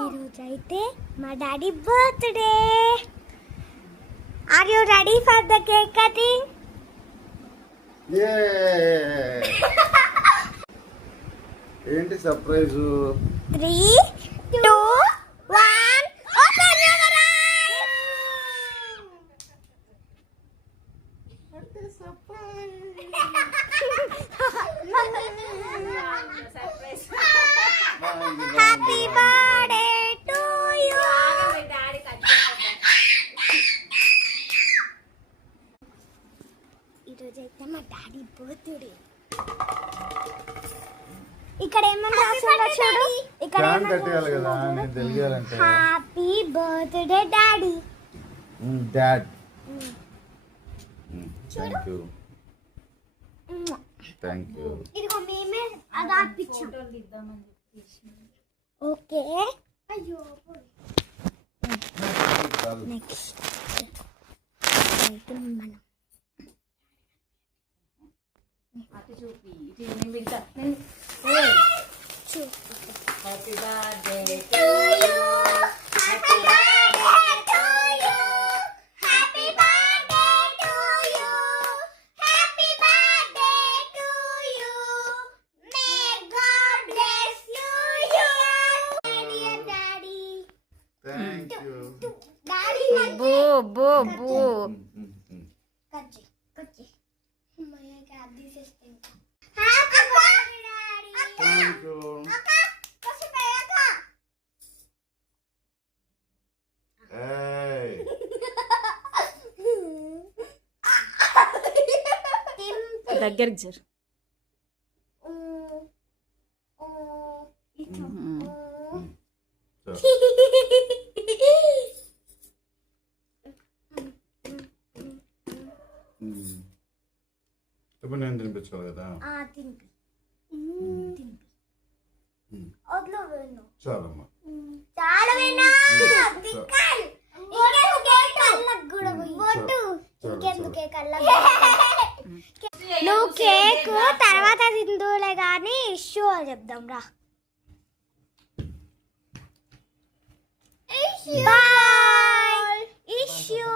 ఈరోజైతే మా daddy birthday. Are you ready for the cake cutting? ఏంటి surprise? 3, 2, 1 open your eyes. Happy birthday to you. ఈరోజైతే మా daddy birthday. ఇక్కడ ఏమన్నా రాసిందో చూడు. ఇక్కడ ఫ్యాన్ కట్టేయాలి కదా నేను తెలియాలంటే. Happy birthday daddy. Dad. Thank you. ఇదిగో మేమే అది ఆపిచ్చాం. ఓకే. అయ్యో నెక్స్ట్ అయితే మనం చూపి happy birthday to you. Happy birthday to you. Happy birthday to you. Happy birthday to you. May God bless you dear daddy. Thank you. Daddy బో బో బో కచ్చి కచ్చి మయ్య God this is thing. Happy birthday daddy. Thank you. కసి పేయకా. ఏయ్ దగ్గరికి జరు. ఇప్పుడు నేను తినిపించాలి కదా. తింపి తింపి వద్దు వేణు. చాలమ్మా. చాలా వేణా. తిక్కాలి. ఇంకెందుకే కళ్ళకు కూడా వద్దు. ఇంకెందుకే కళ్ళకు. నువ్వు కేక్ తర్వాత తిందులే కానీ ఇష్యూ అని చెప్దాం రా. Boy issue.